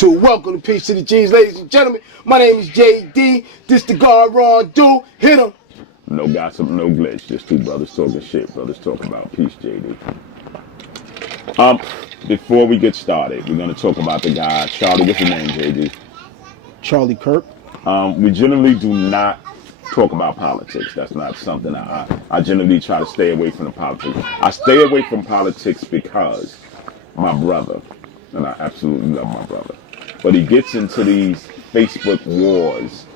2. Welcome to Peace to the G's, ladies and gentlemen. My name is JD. This the guard Ron Do. Hit him. No gossip, no glitch. Just two brothers talking shit. Brothers talk about peace, JD. Before we get started, we're gonna talk about the guy, Charlie. What's his name, JD? Charlie Kirk. We generally do not talk about politics. That's not something I generally try to stay away from the politics. I stay away from politics because my brother, and I absolutely love my brother, but he gets into these Facebook wars.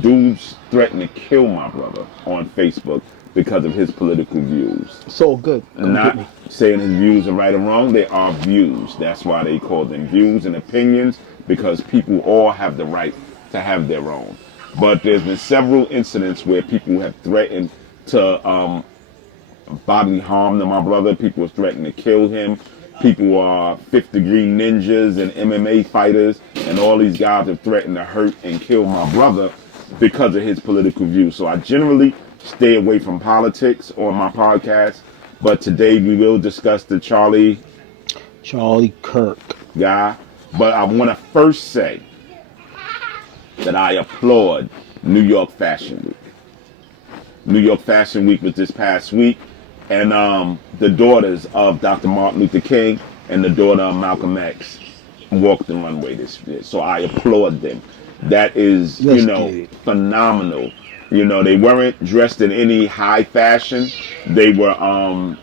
Dudes threaten to kill my brother on Facebook because of his political views. So good. Not saying his views are right or wrong, they are views. That's why they call them views and opinions, because people all have the right to have their own. But there's been several incidents where people have threatened to bodily harm to my brother. People have threatened to kill him. People are fifth-degree ninjas and MMA fighters, and all these guys have threatened to hurt and kill my brother because of his political views. So I generally stay away from politics on my podcast, but today we will discuss the Charlie Kirk guy. But I want to first say that I applaud New York Fashion Week. New York Fashion Week was this past week, and the daughters of Dr. Martin Luther King and the daughter of Malcolm X walked the runway this year. So I applaud them. That is, phenomenal. You know, they weren't dressed in any high fashion. They were,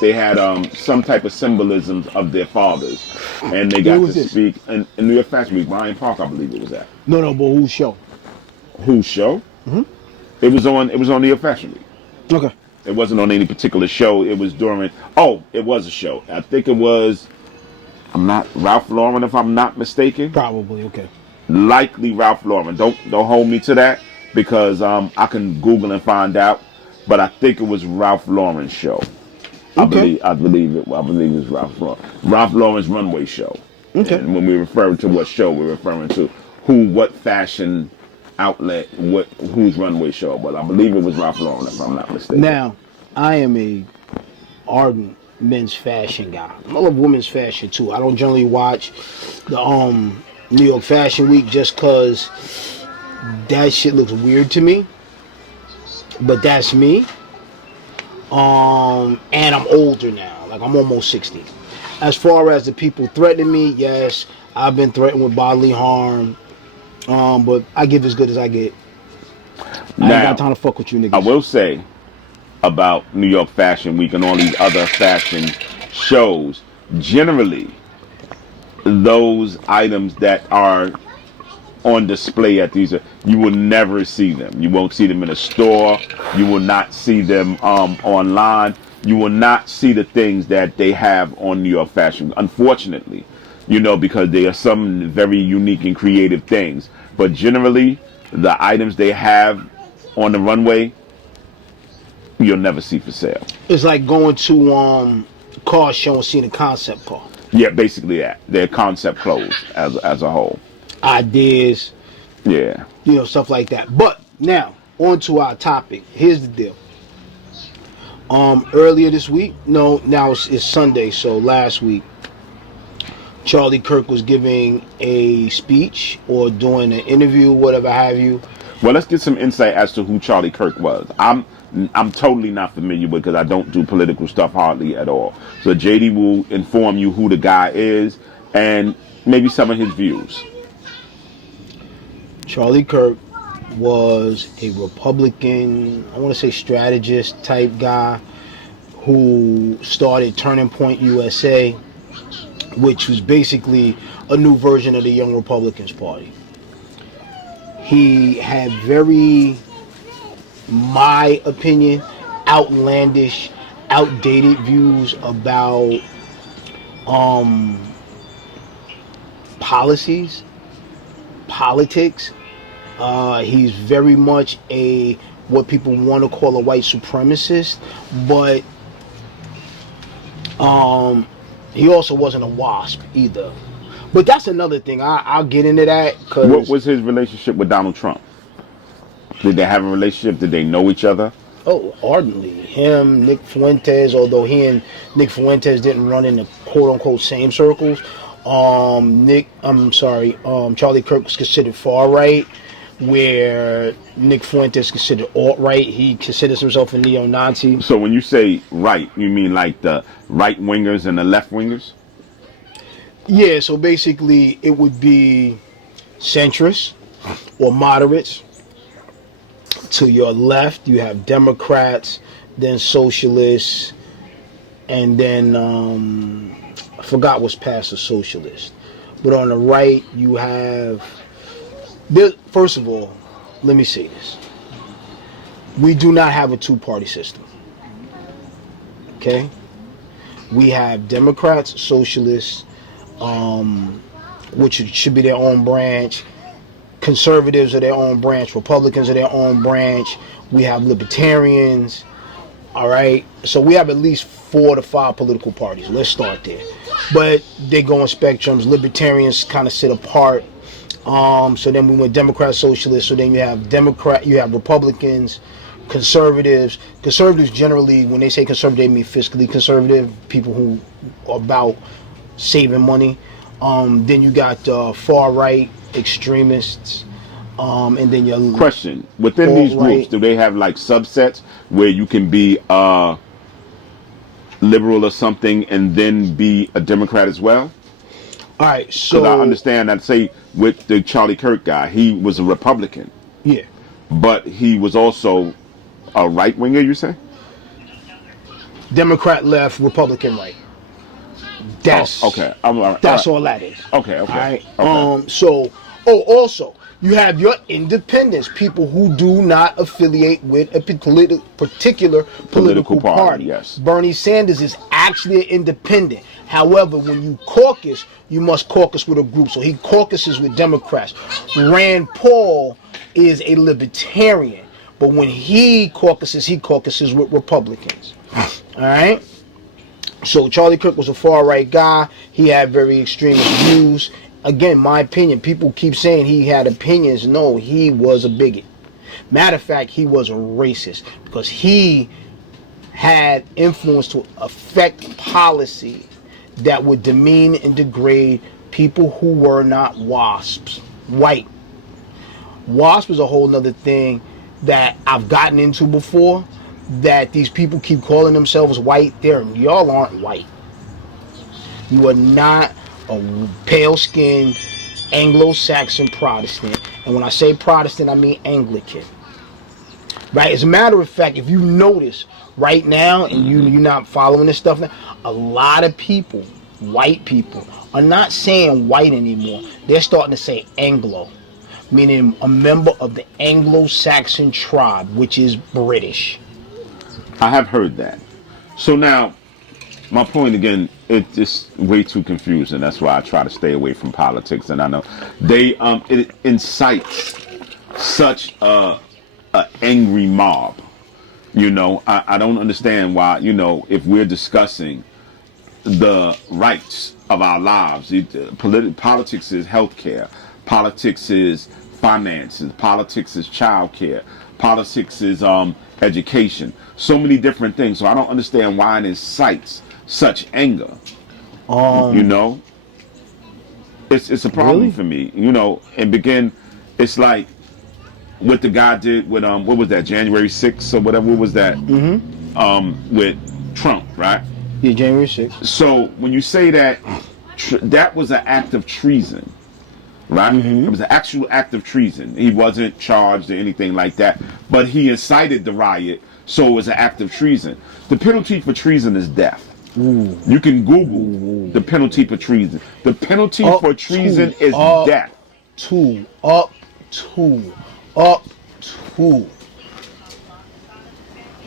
they had some type of symbolism of their fathers, and they got to speak in New York Fashion Week. Ryan Park, I believe it was at. No, but whose show? Whose show? Mm-hmm. It was on New York Fashion Week. Okay. It wasn't on any particular show. It was during. Oh, it was a show. I think it was. I'm not Ralph Lauren, if I'm not mistaken. Probably. Okay. Likely Ralph Lauren. Don't hold me to that, because I can Google and find out. But I think it was Ralph Lauren's show. Okay. I believe it was Ralph Lauren. Ralph Lauren's runway show. Okay. And when we refer to what show, we're referring to what fashion outlet, whose runway show. But I believe it was Ralph Lauren, if I'm not mistaken. Now, I am a ardent men's fashion guy. I love women's fashion too. I don't generally watch the New York Fashion Week just because that shit looks weird to me. But that's me. And I'm older now. Like, I'm almost 60. As far as the people threatening me, yes, I've been threatened with bodily harm. But I give as good as I get. I ain't got time to fuck with you niggas. I will say about New York Fashion Week and all these other fashion shows, generally, those items that are on display at these, you will never see them. You won't see them in a store. You will not see them online. You will not see the things that they have on New York Fashion Week, unfortunately, because they are some very unique and creative things. But generally, the items they have on the runway, you'll never see for sale. It's like going to car show and seeing a concept car. Yeah, basically that. They're concept clothes as a whole. Ideas. Yeah. Stuff like that. But now, on to our topic. Here's the deal. Earlier this week, now it's Sunday, so last week, Charlie Kirk was giving a speech or doing an interview, whatever have you. Well, let's get some insight as to who Charlie Kirk was. I'm totally not familiar with, because I don't do political stuff hardly at all. So JD will inform you who the guy is and maybe some of his views. Charlie Kirk was a Republican, I want to say strategist type guy who started Turning Point USA, which was basically a new version of the Young Republicans Party. He had very, my opinion, outlandish, outdated views about policies, politics. He's very much what people want to call a white supremacist, but he also wasn't a WASP either. But that's another thing. I'll get into that. What was his relationship with Donald Trump? Did they have a relationship? Did they know each other? Oh, ardently. Him, Nick Fuentes, although he and Nick Fuentes didn't run in the quote-unquote same circles, Charlie Kirk was considered far right, where Nick Fuentes considered alt right. He considers himself a neo-Nazi. So when you say right, you mean like the right wingers and the left wingers? Yeah, so basically it would be centrists or moderates. To your left, you have Democrats, then socialists, and then I forgot what's past the socialist. But on the right, you have. First of all, let me say this: we do not have a two-party system. Okay, we have Democrats, socialists, which should be their own branch. Conservatives are their own branch. Republicans are their own branch. We have libertarians. All right. So we have at least 4 to 5 political parties. Let's start there. But they go in spectrums. Libertarians kind of sit apart. So then we went Democrat, socialist. So then you have Republicans, conservatives. Conservatives generally, when they say conservative, they mean fiscally conservative. People who are about saving money. Then you got far right extremists, and then your Question: within these groups, right. do they have like subsets where you can be liberal or something and then be a Democrat as well? All right, so Because I understand that, say, with the Charlie Kirk guy, he was a Republican, yeah, but he was also a right winger. You say? Democrat left, Republican right. That's okay. That's all that is. Okay. All right. Okay. Also, you have your independents, people who do not affiliate with a particular political party. Yes. Bernie Sanders is actually an independent. However, when you caucus, you must caucus with a group. So he caucuses with Democrats. Rand Paul is a libertarian, but when he caucuses with Republicans. All right. So Charlie Kirk was a far right guy. He had very extremist views. Again, my opinion. People keep saying he had opinions. No, he was a bigot. Matter of fact, he was a racist because he had influence to affect policy that would demean and degrade people who were not WASPs, white. WASP is a whole nother thing that I've gotten into before, that these people keep calling themselves white. Y'all aren't white. You are not a pale-skinned Anglo-Saxon Protestant. And when I say Protestant, I mean Anglican. Right? As a matter of fact, if you notice right now, and you're not following this stuff now, a lot of people, white people, are not saying white anymore. They're starting to say Anglo, meaning a member of the Anglo-Saxon tribe, which is British. I have heard that. So now, my point again, it's just way too confusing. That's why I try to stay away from politics. And I know it incites such a angry mob. You know, I don't understand why. You know, if we're discussing the rights of our lives, politics is healthcare, politics is finances, politics is childcare, politics is education. So many different things. So I don't understand why it incites such anger. You know, it's a problem Really? for me. You know, and it's like what the guy did with what was that, January 6th or whatever? What was that? With Trump, right? Yeah, January 6th. So when you say that, that was an act of treason, right? It was an actual act of treason. He wasn't charged or anything like that, but he incited the riot, so it was an act of treason. The penalty for treason is death. Ooh. You can Google the penalty for treason. The penalty for treason is death. Up to.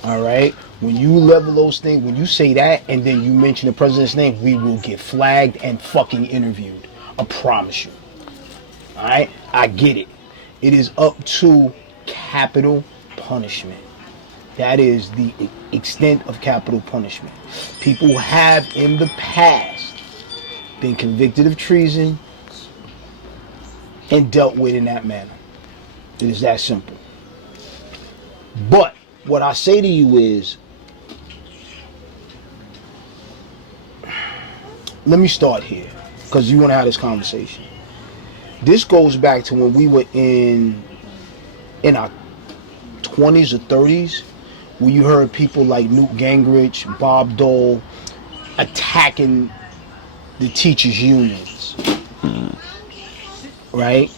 All right. When you level those things, when you say that, and then you mention the president's name, we will get flagged and fucking interviewed. I promise you. All right. I get it. It is up to capital punishment. That is the extent of capital punishment. People have in the past been convicted of treason and dealt with in that manner. It is that simple. But what I say to you is, let me start here. because you want to have this conversation. This goes back to when we were in our 20s or 30s, where you heard people like Newt Gingrich, Bob Dole attacking the teachers' unions, right?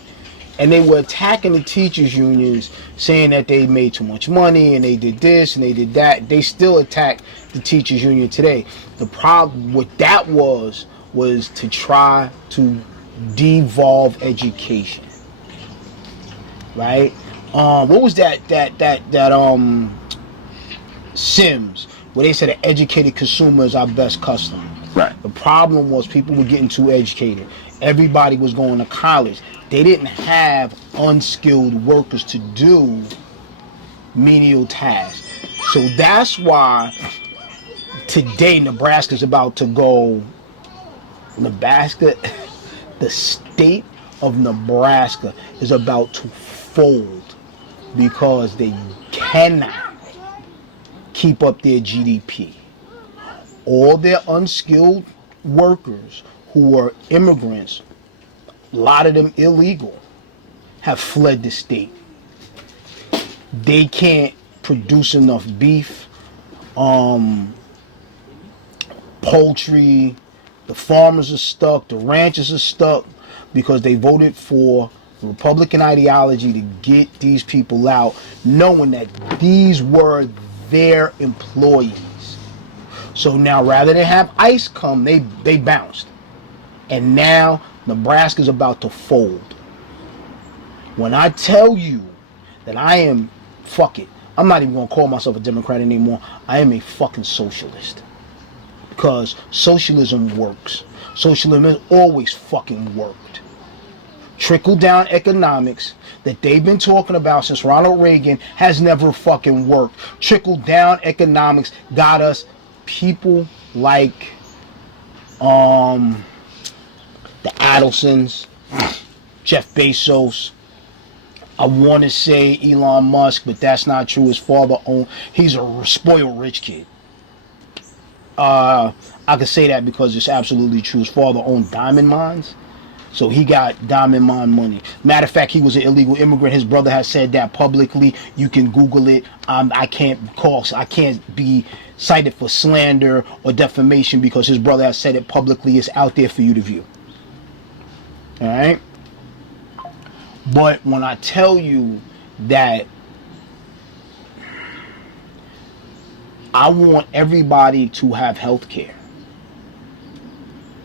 And they were attacking the teachers' unions, saying that they made too much money and they did this and they did that. They still attack the teachers' union today. The problem with that was to try to devolve education, right? What was that Sims, where they said an educated consumer is our best customer. Right. The problem was people were getting too educated. Everybody was going to college. They didn't have unskilled workers to do menial tasks. So that's why today Nebraska's about to go. Nebraska, the state of Nebraska is about to fold because they cannot keep up their GDP. All their unskilled workers who are immigrants, a lot of them illegal, have fled the state. They can't produce enough beef, poultry. The farmers are stuck, the ranchers are stuck because they voted for Republican ideology to get these people out, knowing that these were their employees. So now rather than have ICE come, they bounced. And now Nebraska's about to fold. When I tell you that I am, fuck it, I'm not even going to call myself a Democrat anymore. I am a fucking socialist. Because socialism works. Socialism has always fucking worked. Trickle-down economics that they've been talking about since Ronald Reagan has never fucking worked. Trickle-down economics got us people like the Adelsons, Jeff Bezos. I want to say Elon Musk, but that's not true. His father owned. He's a spoiled rich kid. I could say that because it's absolutely true. His father owned diamond mines, so he got diamond mine money. Matter of fact, he was an illegal immigrant. His brother has said that publicly. You can Google it. I can't be cited for slander or defamation because his brother has said it publicly. It's out there for you to view. All right. But when I tell you that I want everybody to have health care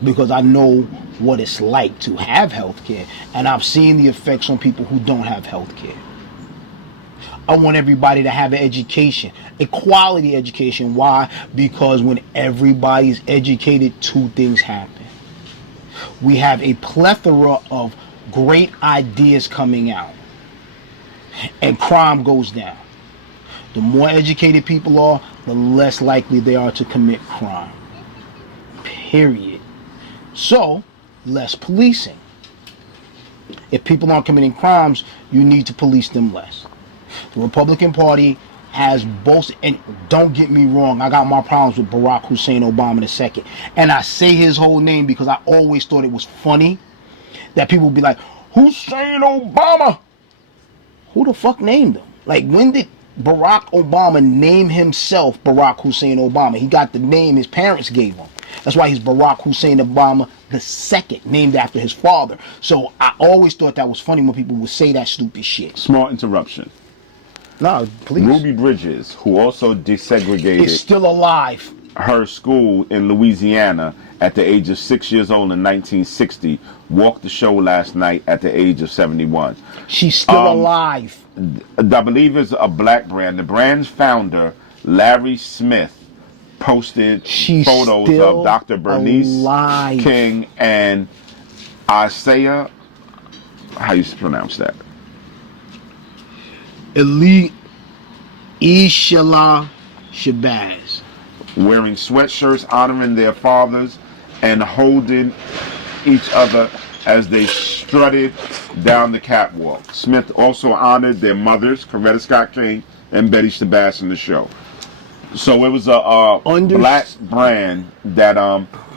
because I know what it's like to have health care, and I've seen the effects on people who don't have health care. I want everybody to have an education, a quality education. Why? Because when everybody's educated, two things happen. We have a plethora of great ideas coming out, and crime goes down. The more educated people are, the less likely they are to commit crime. Period. So, less policing. If people aren't committing crimes, you need to police them less. The Republican Party has both, and don't get me wrong, I got my problems with Barack Hussein Obama II. And I say his whole name because I always thought it was funny that people would be like, Hussein Obama! Who the fuck named him? Like, when did Barack Obama name himself Barack Hussein Obama? He got the name his parents gave him. That's why he's Barack Hussein Obama II, named after his father. So I always thought that was funny when people would say that stupid shit. Small interruption. No, please. Ruby Bridges, who also desegregated, is still alive. Her school in Louisiana at the age of 6 years old in 1960, walked the show last night at the age of 71. She's still alive. I believe it's a black brand. The brand's founder, Larry Smith, posted photos of Dr. Bernice King and Isaiah, how you pronounce that? Ishala Shabazz. Wearing sweatshirts honoring their fathers and holding each other as they strutted down the catwalk. Smith also honored their mothers, Coretta Scott King and Betty Shabazz, in the show. So it was a black brand that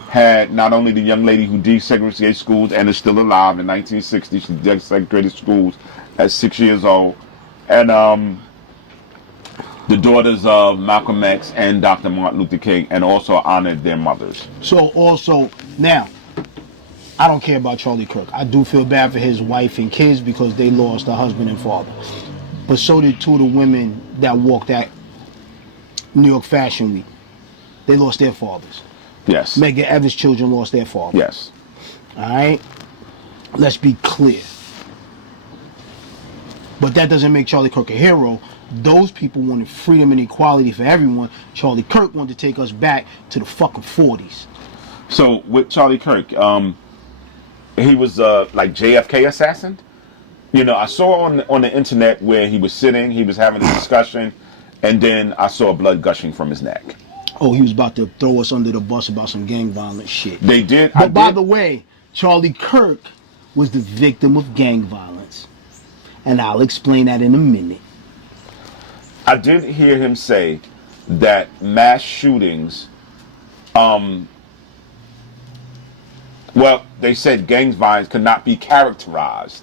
had not only the young lady who desegregated schools and is still alive in 1960. She desegregated schools at 6 years old, and the daughters of Malcolm X and Dr. Martin Luther King, and also honored their mothers. So also now, I don't care about Charlie Kirk. I do feel bad for his wife and kids because they lost a husband and father. But so did two of the women that walked that New York Fashion Week. They lost their fathers. Yes. Medgar Evers' children lost their father. Yes. All right? Let's be clear. But that doesn't make Charlie Kirk a hero. Those people wanted freedom and equality for everyone. Charlie Kirk wanted to take us back to the fucking 40s. So with Charlie Kirk, he was like JFK assassin. You know, I saw on the internet where he was sitting, he was having a discussion, and then I saw blood gushing from his neck. Oh, he was about to throw us under the bus about some gang violence shit. They did. But by the way, Charlie Kirk was the victim of gang violence. And I'll explain that in a minute. I did hear him say that mass shootings, well, they said gang violence could not be characterized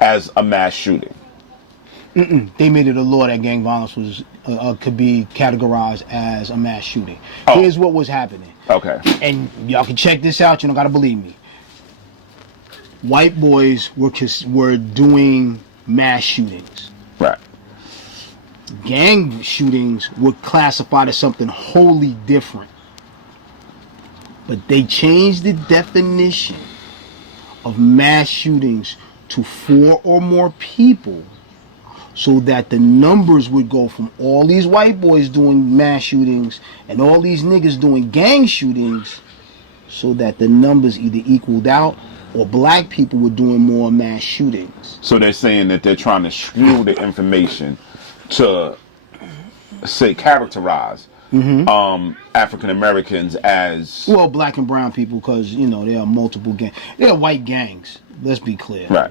as a mass shooting. They made it a law that gang violence was could be categorized as a mass shooting. Oh. Here's what was happening. Okay. And y'all can check this out. You don't gotta believe me. White boys were doing mass shootings. Right. Gang shootings were classified as something wholly different. But they changed the definition of mass shootings to 4 or more people so that the numbers would go from all these white boys doing mass shootings and all these niggas doing gang shootings so that the numbers either equaled out or black people were doing more mass shootings. So they're saying that they're trying to skew the information to say characterize African Americans as well, black and brown people, because you know there are multiple gangs. There are white gangs. Let's be clear. right.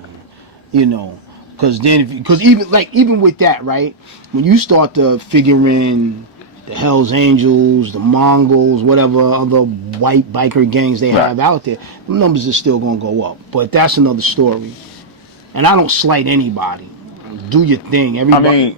You know, because even with that, right? When you start to figure in the Hells Angels, the Mongols, whatever other white biker gangs they have out there, the numbers are still gonna go up. But that's another story. And I don't slight anybody. Do your thing. Everybody. I mean,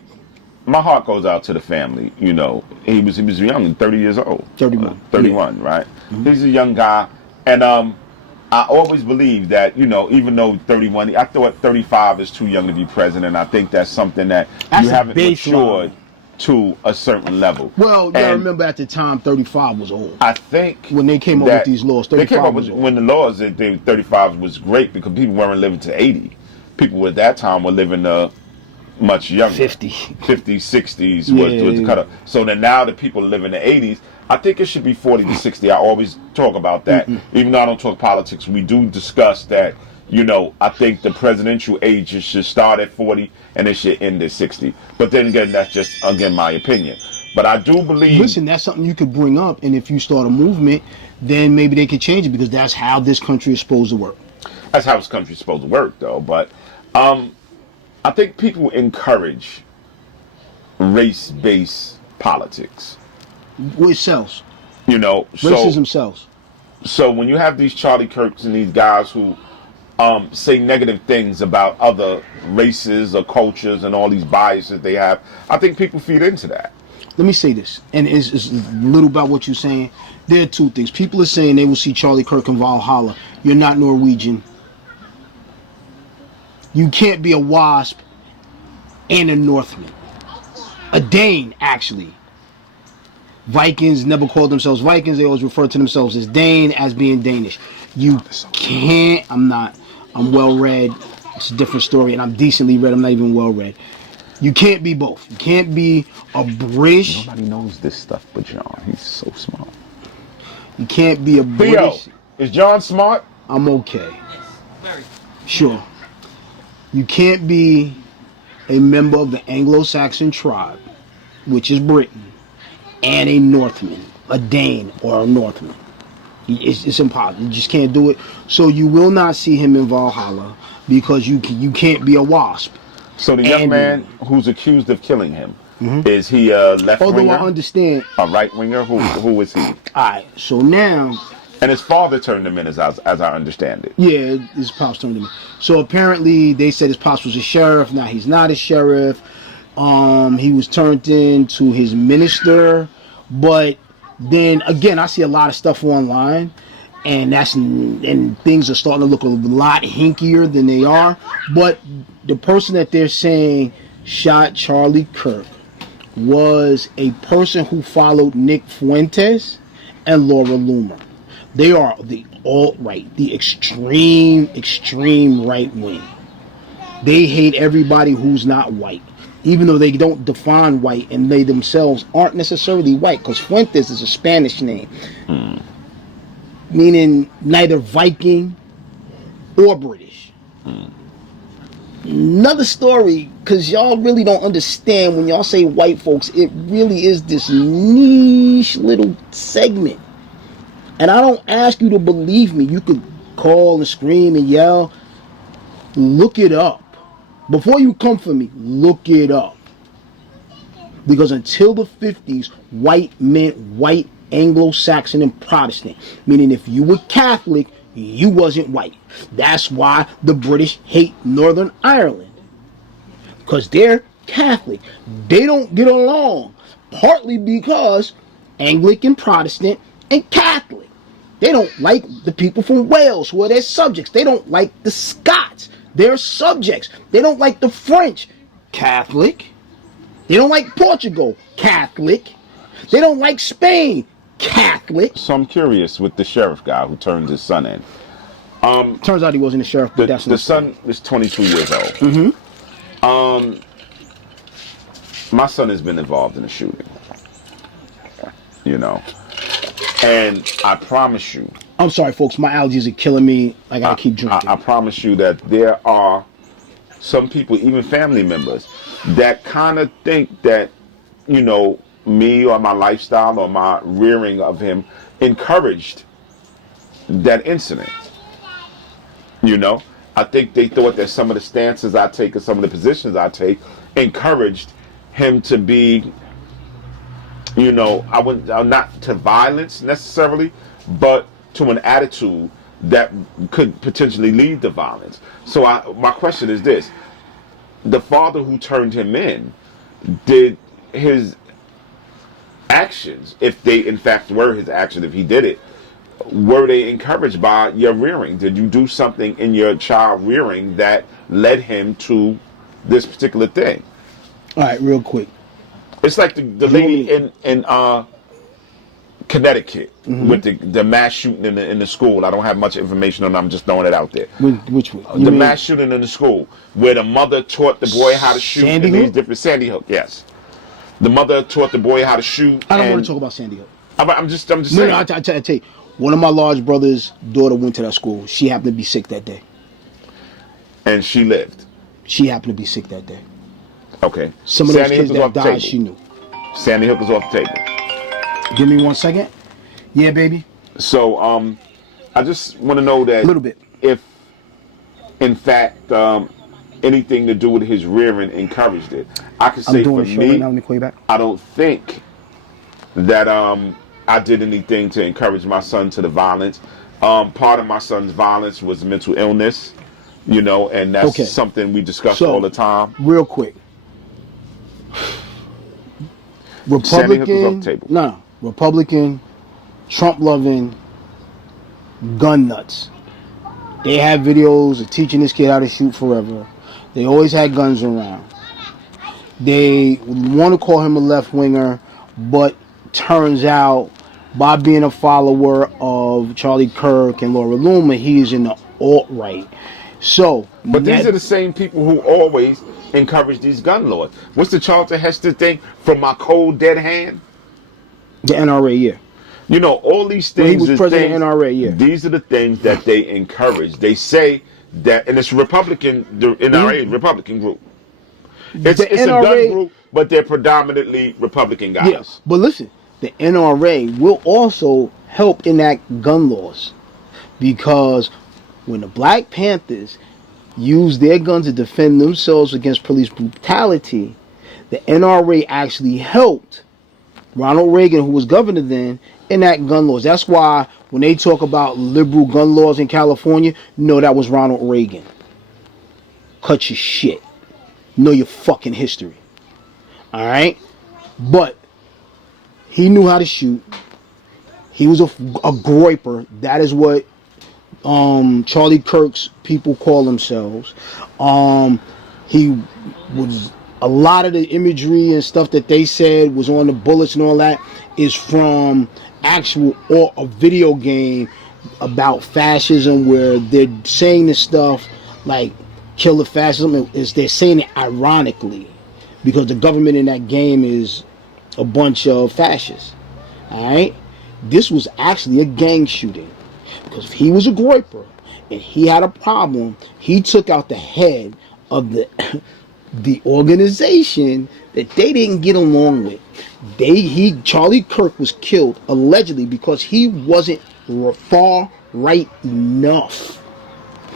my heart goes out to the family. You know, he was young, 30 years old. 31. 31, Yeah. right? He's a young guy, and I always believe that, you know, even though 31, I thought 35 is too young to be president. I think that's something that That's you a haven't baseline. matured to a certain level. Well, you gotta And remember at the time, 35 was old. I think When they came up with these laws, they came 35 up was with old. when the laws that 35 was great because people weren't living to 80. People at that time were living much younger. 50. 50s, 60s was the cutoff. So then now that people live in the 80s, I think it should be 40 to 60. I always talk about that. Even though I don't talk politics, we do discuss that, you know, I think the presidential age should start at 40 and it should end at 60. But then again, that's just, again, my opinion. But I do believe... Listen, that's something you could bring up, and if you start a movement, then maybe they could change it, because that's how this country is supposed to work. That's how this country's supposed to work, though. But I think people encourage race-based politics. Which sells. You know, Racism sells. So when you have these Charlie Kirks and these guys who say negative things about other races or cultures and all these biases they have, I think people feed into that. Let me say this, and it's a little about what you're saying. There are two things. People are saying they will see Charlie Kirk in Valhalla. You're not Norwegian. You can't be a WASP and a Northman. A Dane, actually. Vikings never called themselves Vikings. They always refer to themselves as Dane, as being Danish. You can't. I'm well read. It's a different story, and I'm decently read. I'm not even well read. You can't be both. You can't be a British. Nobody knows this stuff but John. He's so smart. You can't be a Theo, British. is John smart? I'm okay. Yes, very. Sure. You can't be a member of the Anglo-Saxon tribe, which is Britain, and a Northman, a Dane or a Northman. It's impossible. You just can't do it. So you will not see him in Valhalla because you can't be a WASP. So the young man who's accused of killing him, is he a left Although winger? I understand. A right winger? Who is he? Alright, so now And his father turned him in, as I understand it. Yeah, his pops turned him in. So apparently they said his pops was a sheriff. Now he's not a sheriff. He was turned into his minister. But then again, I see a lot of stuff online, and things are starting to look a lot hinkier than they are. But the person that they're saying shot Charlie Kirk was a person who followed Nick Fuentes and Laura Loomer. They are the alt-right, the extreme right wing. They hate everybody who's not white, even though they don't define white, and they themselves aren't necessarily white, because Fuentes is a Spanish name, meaning neither Viking or British. Another story, because y'all really don't understand when y'all say white folks, it really is this niche little segment. And I don't ask you to believe me. You could call and scream and yell. Look it up. Before you come for me, look it up. Because until the 50s, white meant white, Anglo-Saxon, and Protestant. Meaning if you were Catholic, you wasn't white. That's why the British hate Northern Ireland. Because they're Catholic. They don't get along. Partly because Anglican, Protestant, and Catholic. They don't like the people from Wales who are their subjects. They don't like the Scots. They're subjects. They don't like the French. Catholic. They don't like Portugal. Catholic. They don't like Spain. Catholic. So I'm curious with the sheriff guy who turned his son in. Turns out he wasn't a sheriff, but that's the son is 22 years old. My son has been involved in a shooting. You know. And I promise you. I'm sorry, folks. My allergies are killing me. I gotta keep drinking. I promise you that there are some people, even family members, that kind of think that, you know, me or my lifestyle or my rearing of him encouraged that incident. You know, I think they thought that some of the stances I take or some of the positions I take encouraged him to be, you know, not to violence necessarily, but to an attitude that could potentially lead to violence. So my question is this: the father who turned him in, did his actions, if they in fact were his actions, if he did it, were they encouraged by your rearing? Did you do something in your child rearing that led him to this particular thing? All right, real quick. It's like the lady in Connecticut with the mass shooting in the school. I don't have much information on it. I'm just throwing it out there. Which one? The mass shooting in the school where the mother taught the boy how to shoot. Sandy in these Hook? different Sandy Hook, yes. The mother taught the boy how to shoot. I don't want to talk about Sandy Hook. I'm just saying. No, I tell you, one of my large brother's daughter went to that school. She happened to be sick that day. And she lived. She happened to be sick that day. Okay. Some of those kids that died, she knew. Sandy Hook is off the table. Give me 1 second. Yeah, baby. So, I just want to know that a little bit. If, in fact, anything to do with his rearing encouraged it. I can say for me, right now. Let me call you back. I don't think that I did anything to encourage my son to the violence. Part of my son's violence was mental illness, you know, and that's something we discuss all the time. Real quick. Republican, Trump-loving, gun nuts. They have videos of teaching this kid how to shoot forever. They always had guns around. They want to call him a left-winger, but turns out, by being a follower of Charlie Kirk and Laura Loomer, he is in the alt-right. So, but these are the same people who always encourage these gun laws. What's the Charlton Heston thing? From my cold dead hand? The NRA, yeah. You know, all these things. He was president of NRA, yeah. These are the things that they encourage. They say that, and it's Republican, the NRA, Republican group. It's a gun group, but they're predominantly Republican guys. Yeah, but listen, the NRA will also help enact gun laws, because when the Black Panthers used their guns to defend themselves against police brutality, the NRA actually helped Ronald Reagan, who was governor then, enact gun laws. That's why when they talk about liberal gun laws in California, no, that was Ronald Reagan. Cut your shit. Know your fucking history. All right? But he knew how to shoot. He was a groiper. That is what Charlie Kirk's people call themselves. He was, a lot of the imagery and stuff that they said was on the bullets and all that is from actual or a video game about fascism, where they're saying this stuff like kill the fascism. Is they're saying it ironically because the government in that game is a bunch of fascists. All right, this was actually a gang shooting because if he was a groiper and he had a problem, he took out the head of the organization that they didn't get along with. Charlie Kirk was killed allegedly because he wasn't far right enough.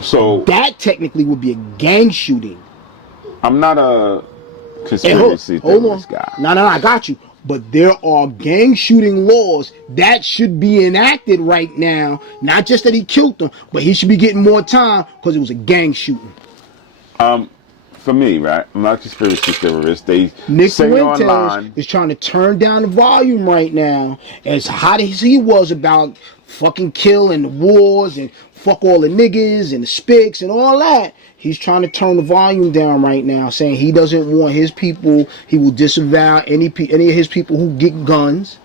So that technically would be a gang shooting. I'm not a conspiracy theorist guy. No, I got you. But there are gang shooting laws that should be enacted right now. Not just that he killed them, but he should be getting more time because it was a gang shooting. For me, right? I'm not a conspiracy theorist. They Nick say Fuentes online is trying to turn down the volume right now. As hot as he was about fucking kill and the wars and fuck all the niggas and the spics and all that, he's trying to turn the volume down right now, saying he doesn't want his people, he will disavow any of his people who get guns.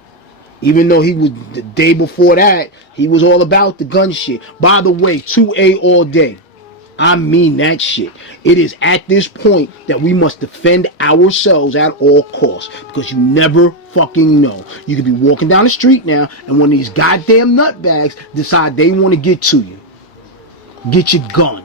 Even though he was, the day before that, he was all about the gun shit. By the way, 2A all day. I mean that shit. It is at this point that we must defend ourselves at all costs, because you never fucking know. You could be walking down the street now, and one of these goddamn nutbags decide they want to get to you. Get your gun.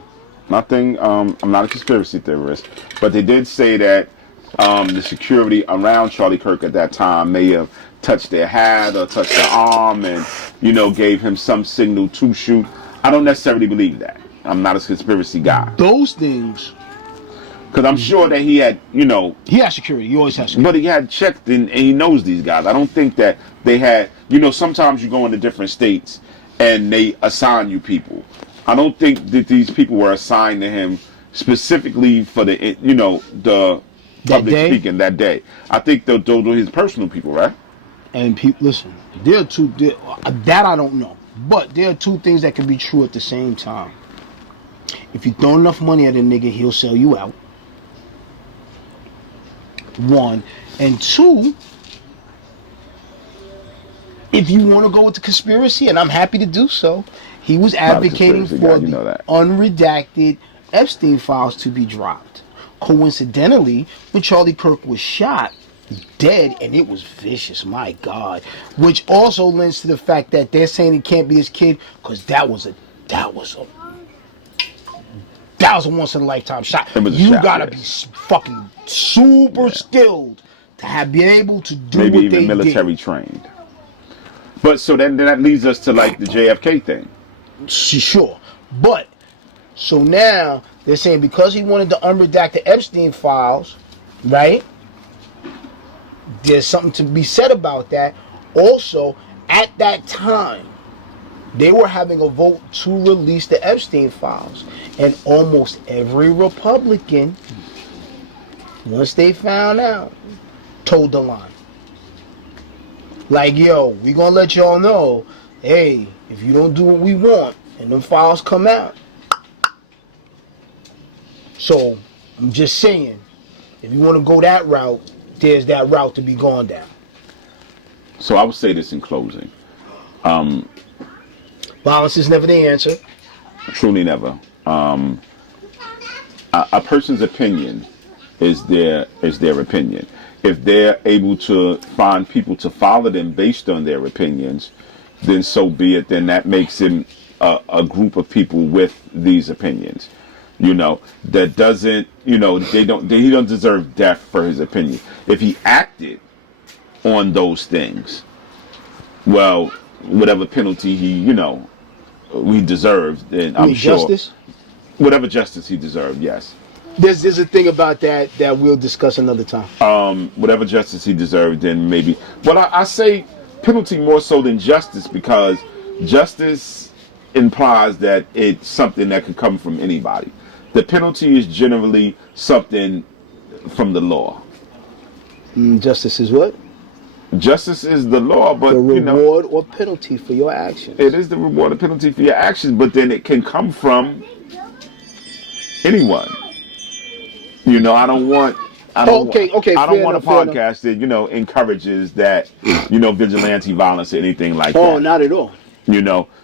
Nothing. I'm not a conspiracy theorist, but they did say that the security around Charlie Kirk at that time may have touched their hat or touched their arm, and gave him some signal to shoot. I don't necessarily believe that. I'm not a conspiracy guy. Those things. Because I'm sure that he had, He has security. He always has security. But he had checked and he knows these guys. I don't think that they had, sometimes you go into different states and they assign you people. I don't think that these people were assigned to him specifically for the, the public speaking that day. I think those were his personal people, right? And people, listen, there are two, that I don't know. But there are two things that can be true at the same time. If you throw enough money at a nigga, he'll sell you out. One. And two, if you want to go with the conspiracy, and I'm happy to do so, he was advocating for the unredacted Epstein files to be dropped. Coincidentally, when Charlie Kirk was shot, dead, and it was vicious, my God. Which also lends to the fact that they're saying it can't be his kid, because that was a once in a lifetime shot. You gotta be fucking super skilled to have been able to do maybe what even they military did. trained. But so then that leads us to like the JFK thing. Sure. But so now they're saying because he wanted to unredact the Epstein files, right? There's something to be said about that. Also, at that time, they were having a vote to release the Epstein files. And almost every Republican, once they found out, told the line. Like, yo, we gonna let y'all know, hey, if you don't do what we want, and them files come out. So, I'm just saying, if you want to go that route, there's that route to be gone down. So I would say this in closing. Violence is never the answer. Truly never. A person's opinion is their opinion. If they're able to find people to follow them based on their opinions, then so be it. Then that makes him a group of people with these opinions. That doesn't, he don't deserve death for his opinion. If he acted on those things, well, whatever penalty he deserved, then I'm sure justice? Whatever justice he deserved, yes. There's a thing about that we'll discuss another time. Whatever justice he deserved, then maybe. But I say penalty more so than justice, because justice implies that it's something that could come from anybody. The penalty is generally something from the law. Justice is what? Justice is the law, but The reward or penalty for your actions. it is the reward or penalty for your actions, but then it can come from anyone. I don't want. I don't Okay, want fair a enough, fair podcast that encourages that vigilante violence or anything like that. Oh, not at all.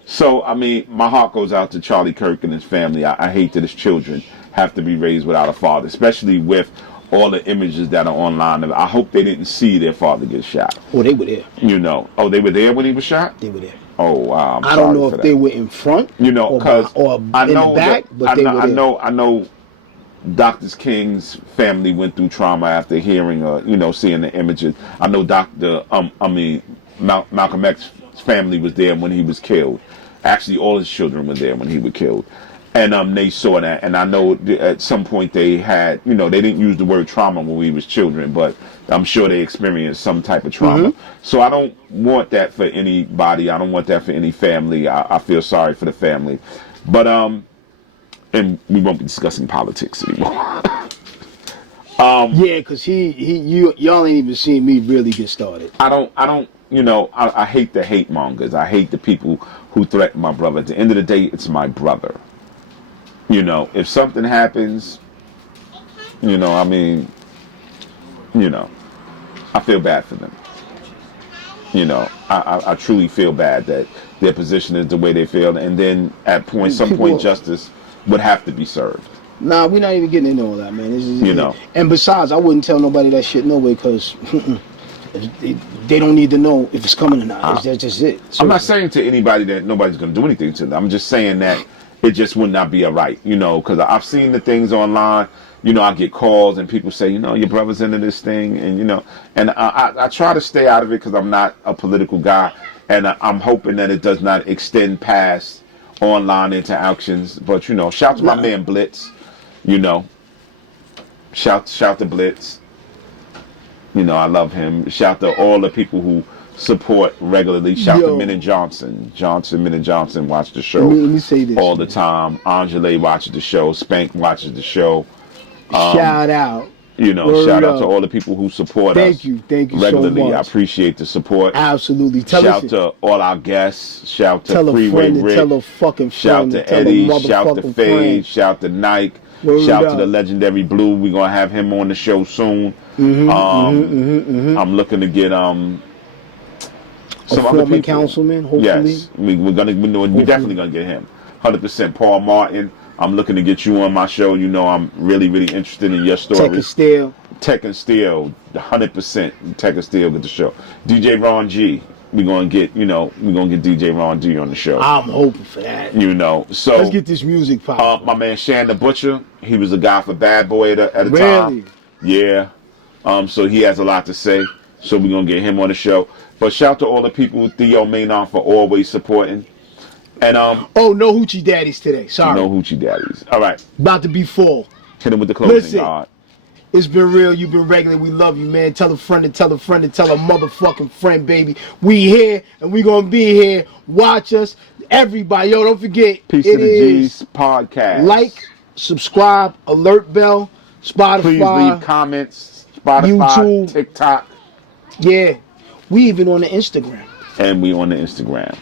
So I mean, my heart goes out to Charlie Kirk and his family. I hate that his children have to be raised without a father, especially with all the images that are online. I hope they didn't see their father get shot. Oh, they were there. Oh, they were there when he was shot? They were there. Oh, wow. I don't know if they were in front, because or in the back, but they were there. I know Dr. King's family went through trauma after hearing seeing the images. I know Malcolm X's family was there when he was killed. Actually, all his children were there when he was killed. And they saw that, and I know at some point they had, they didn't use the word trauma when we was children, but I'm sure they experienced some type of trauma. So I don't want that for anybody. I don't want that for any family. I feel sorry for the family, but and we won't be discussing politics anymore. Yeah, because y'all ain't even seen me really get started. I hate the hate mongers. I hate the people who threaten my brother. At the end of the day, it's my brother. If something happens, I feel bad for them. I truly feel bad that their position is the way they feel, and then at some point, justice would have to be served. Nah, we're not even getting into all that, man. And besides, I wouldn't tell nobody that shit no way, because they don't need to know if it's coming or not. That's just it. Seriously. I'm not saying to anybody that nobody's going to do anything to them. I'm just saying that it just would not be all right, because I've seen the things online. I get calls and people say, your brother's into this thing, and and I try to stay out of it because I'm not a political guy, and I'm hoping that it does not extend past online interactions. But shout to my man Blitz, shout to Blitz. I love him. Shout to all the people who support regularly. Shout to Min and Johnson. Min and Johnson watch the show let me say this, all the time. Angela watches the show. Spank watches the show. Shout out. Shout out to all the people who support us. Thank you regularly. so much. I appreciate the support. Absolutely. Shout to all our guests. Shout to tell Freeway a friend Rick. Tell a fucking friend. Shout to Eddie. Shout to Fade. Shout to Nike. Shout to the legendary Blue. We're gonna have him on the show soon. I'm looking to get some other people. Councilman, hopefully. Yes, we're definitely gonna get him. 100%. Paul Martin. I'm looking to get you on my show. I'm really, really interested in your story. Tech and Steel, 100%. Tech and Steel get the show. DJ Ron G. We're gonna get DJ Ron G on the show. I'm hoping for that. So let's get this music popping. My man Shan the Butcher, he was a guy for Bad Boy at a really? time. Yeah. So he has a lot to say. So we're gonna get him on the show. But shout to all the people, Theo Maynard, for always supporting. And no hoochie daddies today. Sorry. No hoochie daddies. All right. About to be full. Hit him with the closing. Listen, God. It's been real. You've been regular. We love you, man. Tell a friend to tell a friend to tell a motherfucking friend, baby. We here and we gonna be here. Watch us, everybody. Yo, don't forget. Peace to the G's podcast. Like, subscribe, alert bell, Spotify. Please leave comments. Spotify, YouTube, TikTok. Yeah, we even on the Instagram. And we on the Instagram.